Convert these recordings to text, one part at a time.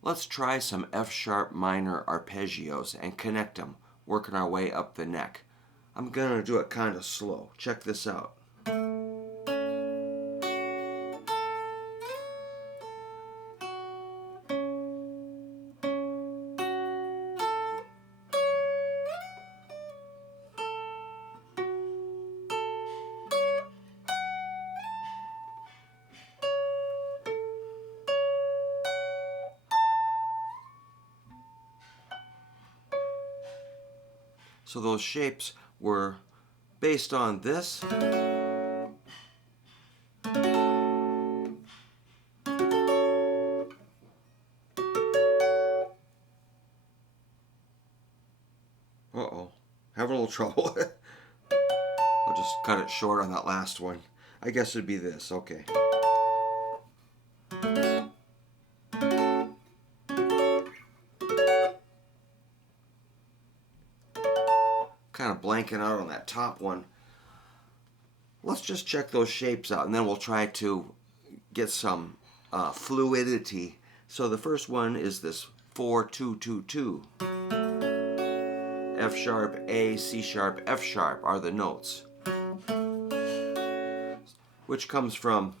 Let's try some F sharp minor arpeggios and connect them, working our way up the neck. I'm going to do it kind of slow. Check this out. So those shapes were based on this. Uh-oh, having a little trouble. I'll just cut it short on that last one. I guess it'd be this, okay. Kind of blanking out on that top one. Let's just check those shapes out and then we'll try to get some fluidity. So the first one is this 4-2-2-2. F sharp, A, C sharp, F sharp are the notes, which comes from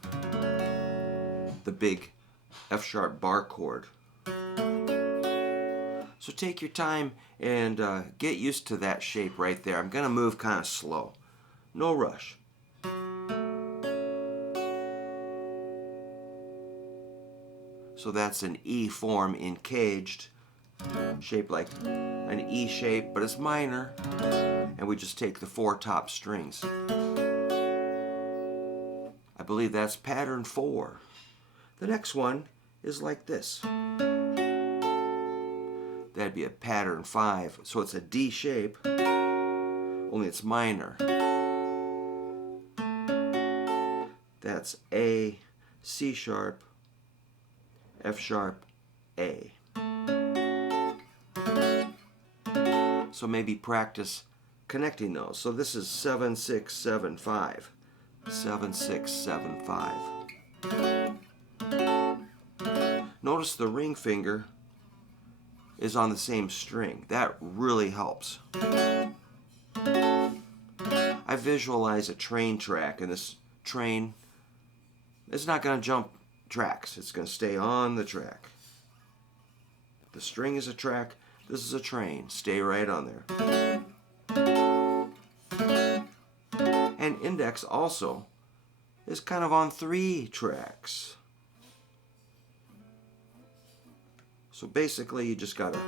the big F sharp bar chord. So take your time and get used to that shape right there. I'm going to move kind of slow. No rush. So that's an E form in caged, shaped like an E shape, but it's minor. And we just take the 4 top strings. I believe that's pattern 4. The next one is like this. That'd be a pattern 5. So it's a D shape, only it's minor. That's A, C sharp, F sharp, A. So maybe practice connecting those. So this is 7, 6, 7, 5. 7, 6, 7, 5. Notice the ring finger is on the same string. That really helps. I visualize a train track, and this train is not going to jump tracks. It's going to stay on the track. The string is a track. This is a train. Stay right on there. And index also is kind of on 3 tracks. So basically you just gotta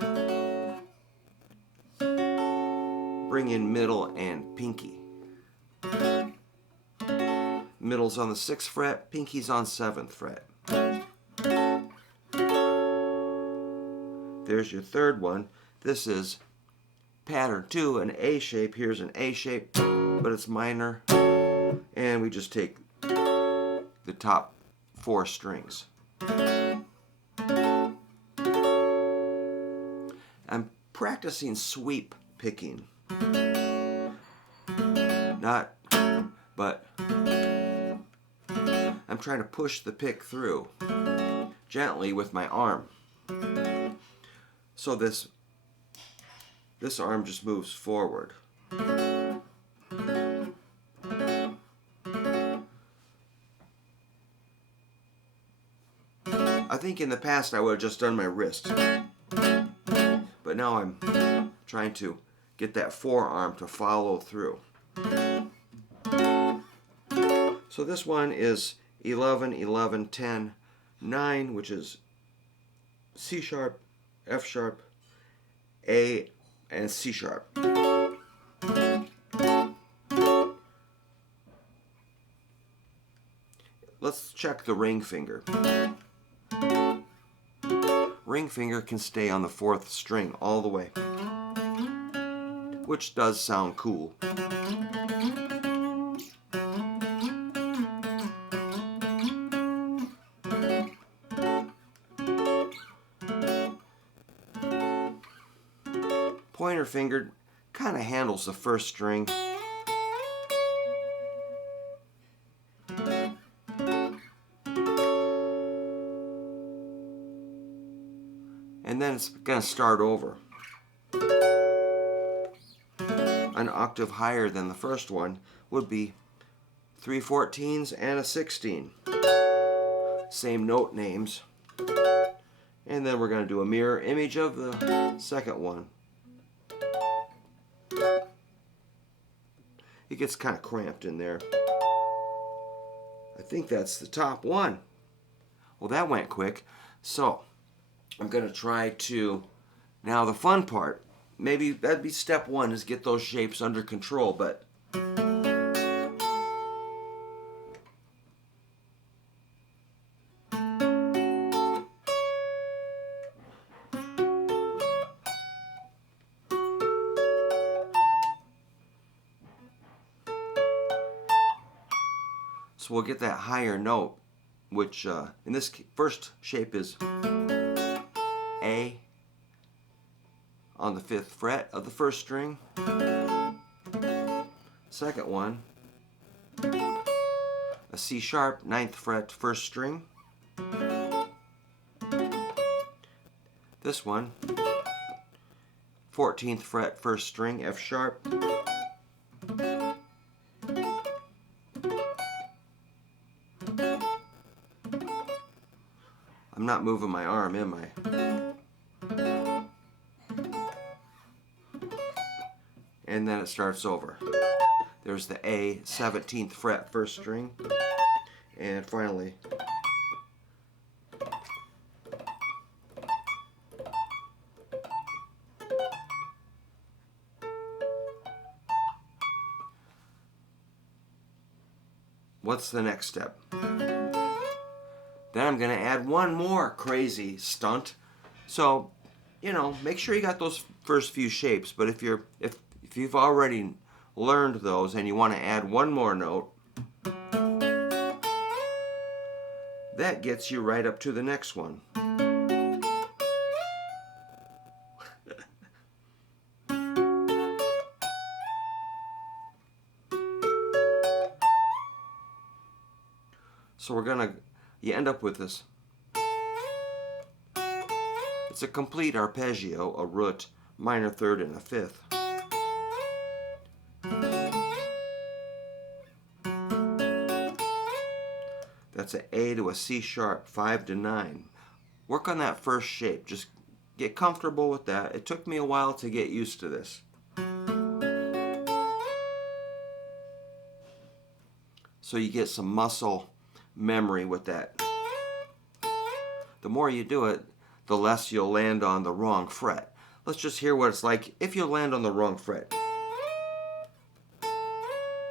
bring in middle and pinky. Middle's on the 6th fret, pinky's on 7th fret. There's your third one. This is pattern 2, an A shape. Here's an A shape, but it's minor. And we just take the top 4 strings. I'm practicing sweep picking. But I'm trying to push the pick through gently with my arm. So this arm just moves forward. I think in the past I would have just done my wrist. But now I'm trying to get that forearm to follow through. So this one is 11, 11, 10, 9, which is C sharp, F sharp, A, and C sharp. Let's check the ring finger. Ring finger can stay on the 4th string all the way, which does sound cool. Pointer finger kind of handles the 1st string. and then it's going to start over. An octave higher than the first one would be 3 14s and a 16. Same note names. And then we're going to do a mirror image of the second one. It gets kind of cramped in there. I think that's the top one. Well, that went quick. So, I'm going to try to... Now, the fun part, maybe that'd be step one, is get those shapes under control, but... So we'll get that higher note, which in this first shape is A on the 5th fret of the first string. Second one, a C sharp, 9th fret, 1st string. This one, 14th fret, 1st string, F sharp. I'm not moving my arm, am I? And then it starts over. There's the A, 17th fret, 1st string. And finally, what's the next step? Then I'm going to add one more crazy stunt. So, you know, make sure you got those first few shapes. But if you've already learned those and you want to add one more note, that gets you right up to the next one. So you end up with this. It's a complete arpeggio, a root, minor third, and a 5th. That's an A to a C sharp, 5 to 9. Work on that first shape. Just get comfortable with that. It took me a while to get used to this. So you get some muscle memory with that. The more you do it, the less you'll land on the wrong fret. Let's just hear what it's like if you land on the wrong fret.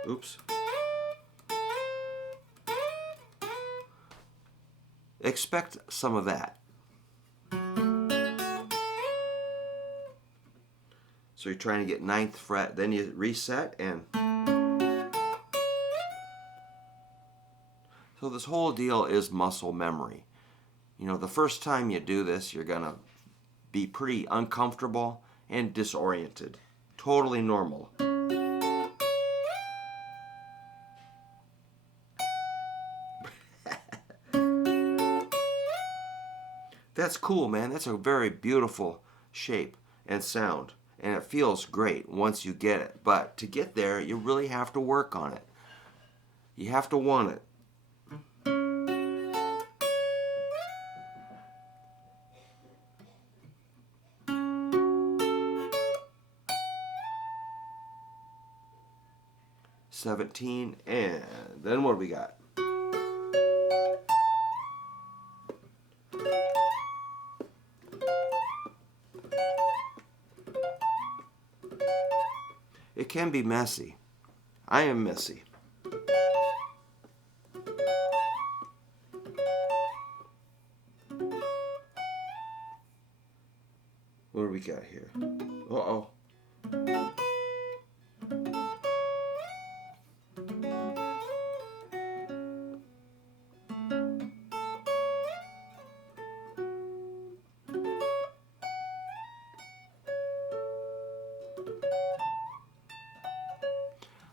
Oops. Expect some of that. So you're trying to get 9th fret, then you reset, and so this whole deal is muscle memory. You know, the first time you do this, you're going to be pretty uncomfortable and disoriented. Totally normal. That's cool, man. That's a very beautiful shape and sound. And it feels great once you get it. But to get there, you really have to work on it. You have to want it. $17, and then what do we got? It can be messy. I am messy. What do we got here? Uh-oh.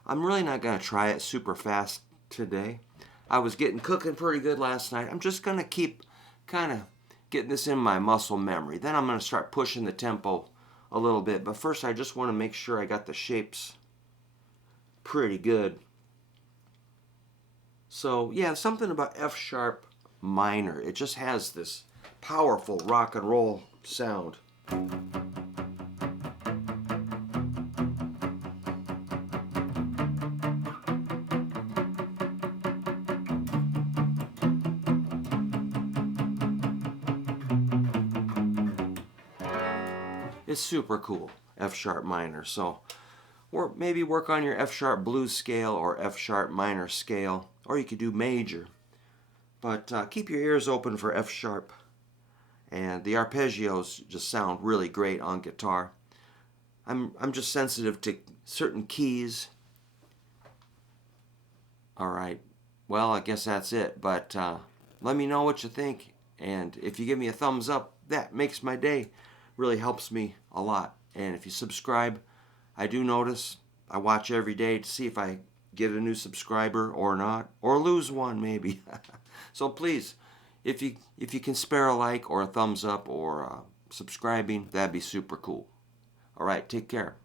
I'm really not going to try it super fast today. I was cooking pretty good last night. I'm just going to keep kind of getting this in my muscle memory. Then I'm going to start pushing the tempo a little bit. But first I just want to make sure I got the shapes pretty good. So yeah, something about F sharp minor. It just has this powerful rock and roll sound. It's super cool, F sharp minor. So, or maybe work on your F sharp blues scale or F sharp minor scale, or you could do major. But keep your ears open for F sharp. And the arpeggios just sound really great on guitar. I'm just sensitive to certain keys. All right. Well, I guess that's it. But let me know what you think. And if you give me a thumbs up, that makes my day. Really helps me a lot. And if you subscribe, I do notice. I watch every day to see if I get a new subscriber or not. Or lose one, maybe. So please, if you can spare a like or a thumbs up or subscribing, that'd be super cool. All right, take care.